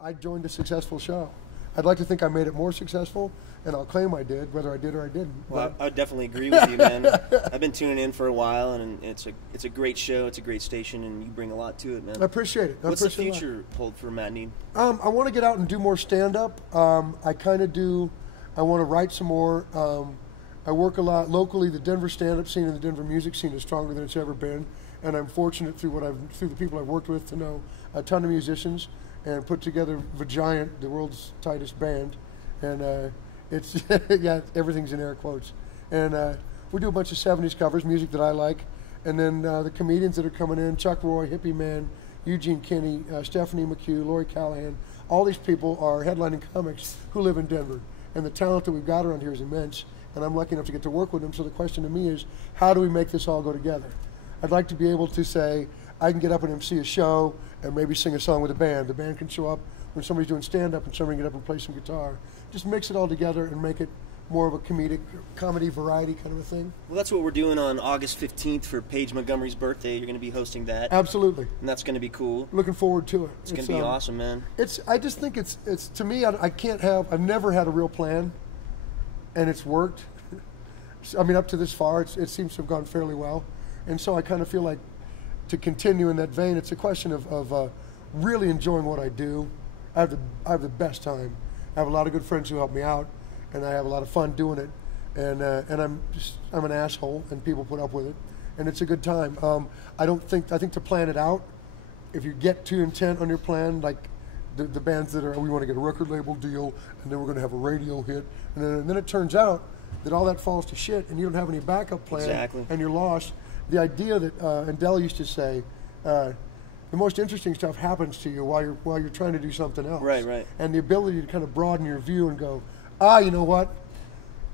I joined a successful show. I'd like to think I made it more successful, and I'll claim I did, whether I did or I didn't. Well, I definitely agree with you, man. I've been tuning in for a while, and it's a great show. It's a great station, and you bring a lot to it, man. I appreciate it. What's the future hold for Matt Need? I want to get out and do more stand-up. I kind of do. I want to write some more. I work a lot locally. The Denver stand-up scene and the Denver music scene is stronger than it's ever been, and I'm fortunate through the people I've worked with to know a ton of musicians and put together Vagiant, the world's tightest band, and it's yeah, everything's in air quotes. And we do a bunch of '70s covers, music that I like, and then the comedians that are coming in: Chuck Roy, Hippie Man, Eugene Kinney, Stephanie McHugh, Lori Callahan. All these people are headlining comics who live in Denver, and the talent that we've got around here is immense. And I'm lucky enough to get to work with them. So the question to me is, how do we make this all go together? I'd like to be able to say, I can get up and MC a show and maybe sing a song with a band. The band can show up when somebody's doing stand-up and somebody can get up and play some guitar. Just mix it all together and make it more of a comedy variety kind of a thing. Well, that's what we're doing on August 15th for Paige Montgomery's birthday. You're going to be hosting that. Absolutely. And that's going to be cool. Looking forward to it. It's going to be awesome, man. I just think it's to me, I've never had a real plan, and it's worked. I mean, up to this far, it seems to have gone fairly well. And so I kind of feel like to continue in that vein, it's a question of really enjoying what I do. I have the best time. I have a lot of good friends who help me out, and I have a lot of fun doing it. And I'm an asshole, and people put up with it, and it's a good time. I think to plan it out, if you get too intent on your plan, like the bands that we want to get a record label deal, and then we're going to have a radio hit, and then it turns out that all that falls to shit, and you don't have any backup plan, exactly. And you're lost. The idea that Andel used to say, the most interesting stuff happens to you while you're trying to do something else. Right. And the ability to kind of broaden your view and go, you know what?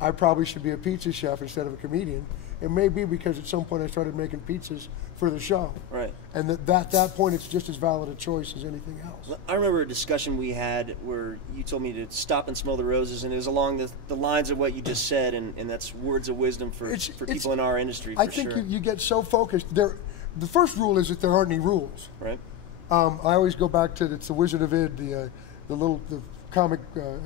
I probably should be a pizza chef instead of a comedian. It may be because at some point I started making pizzas for the show. Right. And at that point, it's just as valid a choice as anything else. I remember a discussion we had where you told me to stop and smell the roses, and it was along the lines of what you just said, and that's words of wisdom for people in our industry, I think you get so focused. The first rule is that there aren't any rules. Right. I always go back to, it's the Wizard of Id, the comic,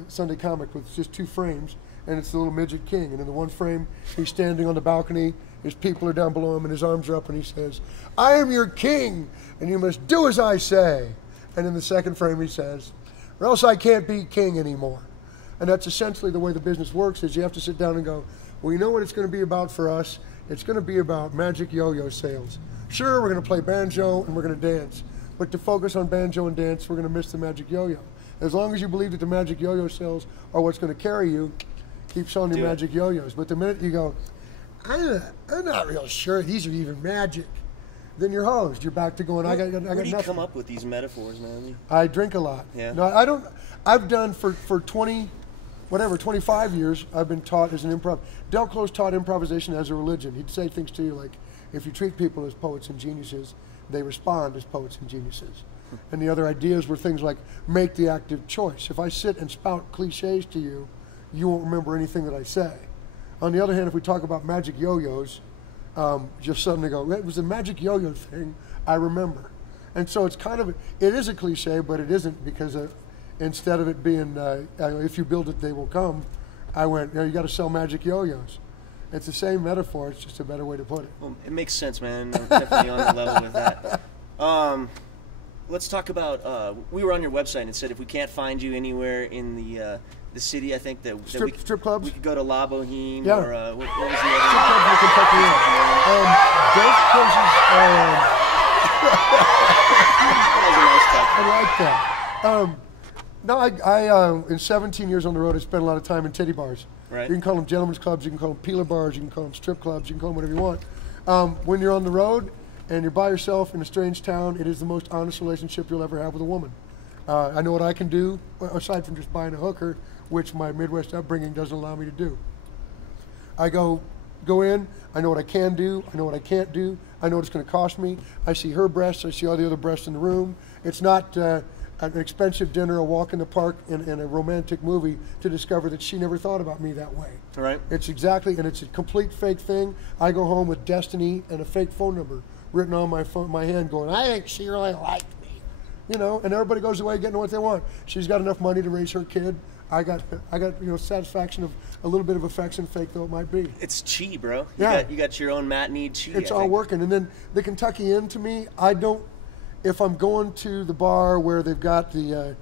Sunday comic with just 2 frames, and it's the little midget king. And in the one frame, he's standing on the balcony, his people are down below him, and his arms are up, and he says, "I am your king, and you must do as I say." And in the second frame, he says, "Or else I can't be king anymore." And that's essentially the way the business works, is you have to sit down and go, well, you know what it's going to be about for us? It's going to be about magic yo-yo sales. Sure, we're going to play banjo, and we're going to dance. But to focus on banjo and dance, we're going to miss the magic yo-yo. As long as you believe that the magic yo-yo sales are what's going to carry you, keep selling your magic yo-yos. But the minute you go, I'm not real sure these are even magic, then you're hosed. You're back to going, I got nothing. Where do you come up with these metaphors, man? I drink a lot. Yeah. No, I don't. I've done for 25 years, I've been taught as an improv. Del Close taught improvisation as a religion. He'd say things to you like, if you treat people as poets and geniuses, they respond as poets and geniuses. And the other ideas were things like, make the active choice. If I sit and spout cliches to you, you won't remember anything that I say. On the other hand, if we talk about magic yo-yos, just suddenly go, it was a magic yo-yo thing, I remember. And so it's kind of, it is a cliche, but it isn't, because instead of it being, if you build it, they will come, I went, you got to sell magic yo-yos. It's the same metaphor, it's just a better way to put it. Well, it makes sense, man. I'm definitely on the level with that. Let's talk about, we were on your website and it said if we can't find you anywhere in the city, I think that strip clubs? We could go to La Boheme, yeah. or what was the other? Strip clubs in Kentucky. Those places I like that. No, in 17 years on the road, I spent a lot of time in titty bars. Right. You can call them gentlemen's clubs, you can call them peeler bars, you can call them strip clubs, you can call them whatever you want. When you're on the road and you're by yourself in a strange town, it is the most honest relationship you'll ever have with a woman. I know what I can do, aside from just buying a hooker, which my Midwest upbringing doesn't allow me to do. I go in, I know what I can do, I know what I can't do, I know what it's going to cost me. I see her breasts, I see all the other breasts in the room. It's not an expensive dinner, a walk in the park, and a romantic movie to discover that she never thought about me that way. Right. It's and it's a complete fake thing. I go home with destiny and a fake phone number written on my hand going, I think she really liked me. you know, and everybody goes away getting what they want. She's got enough money to raise her kid. I got satisfaction of a little bit of affection, fake though it might be. It's chi, bro. Yeah. You got your own Matt Need chi. It's all working. And then the Kentucky Inn, to me, I don't, if I'm going to the bar where they've got the,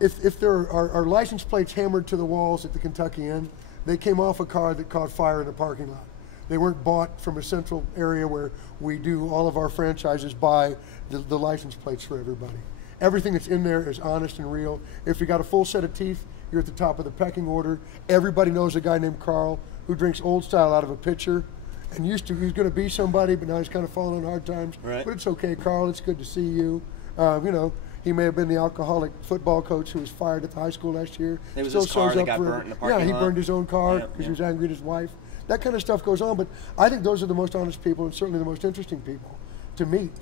if there are license plates hammered to the walls at the Kentucky Inn, they came off a car that caught fire in the parking lot. They weren't bought from a central area where we do all of our franchises buy the license plates for everybody. Everything that's in there is honest and real. If you got a full set of teeth, you're at the top of the pecking order. Everybody knows a guy named Carl who drinks old style out of a pitcher, and he's going to be somebody, but now he's kind of falling on hard times. Right. But it's okay, Carl. It's good to see you. You know, he may have been the alcoholic football coach who was fired at the high school last year. It was his car that got burnt in the parking lot. Yeah, he burned his own car because he was angry at his wife. That kind of stuff goes on, but I think those are the most honest people and certainly the most interesting people to meet.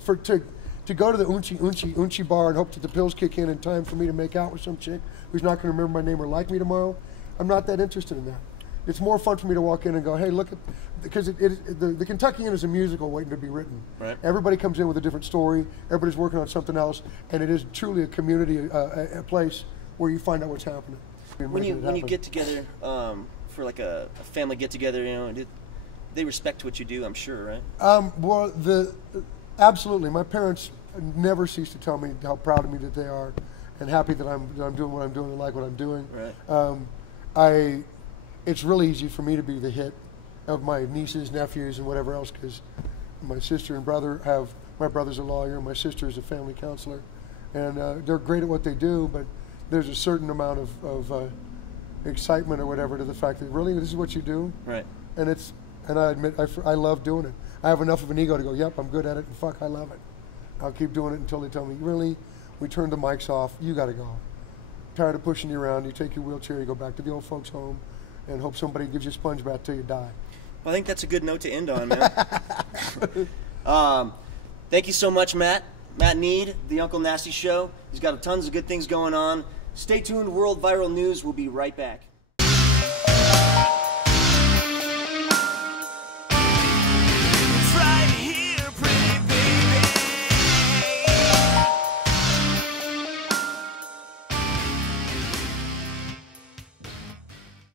To go to the Unchi bar and hope that the pills kick in time for me to make out with some chick who's not going to remember my name or like me tomorrow, I'm not that interested in that. It's more fun for me to walk in and go, hey, look at, because the Kentucky Inn is a musical waiting to be written. Right. Everybody comes in with a different story. Everybody's working on something else, and it is truly a community, a place where you find out what's happening. When you get together for like a family get together, you know, they respect what you do, I'm sure, right? Well, absolutely. My parents never cease to tell me how proud of me that they are, and happy that I'm doing what I'm doing and like what I'm doing. Right. It's really easy for me to be the hit of my nieces, nephews, and whatever else, because my sister and brother my brother's a lawyer, my sister is a family counselor, and they're great at what they do, but there's a certain amount of excitement or whatever to the fact that really this is what you do. Right. And I admit I love doing it. I have enough of an ego to go, yep, I'm good at it, and fuck, I love it. I'll keep doing it until they tell me, really, we turned the mics off, you got to go. Tired of pushing you around, you take your wheelchair, you go back to the old folks' home, and hope somebody gives you a sponge bath till you die. Well, I think that's a good note to end on, man. Thank you so much, Matt. Matt Need, the Uncle Nasty Show. He's got tons of good things going on. Stay tuned, World Viral News. We'll be right back.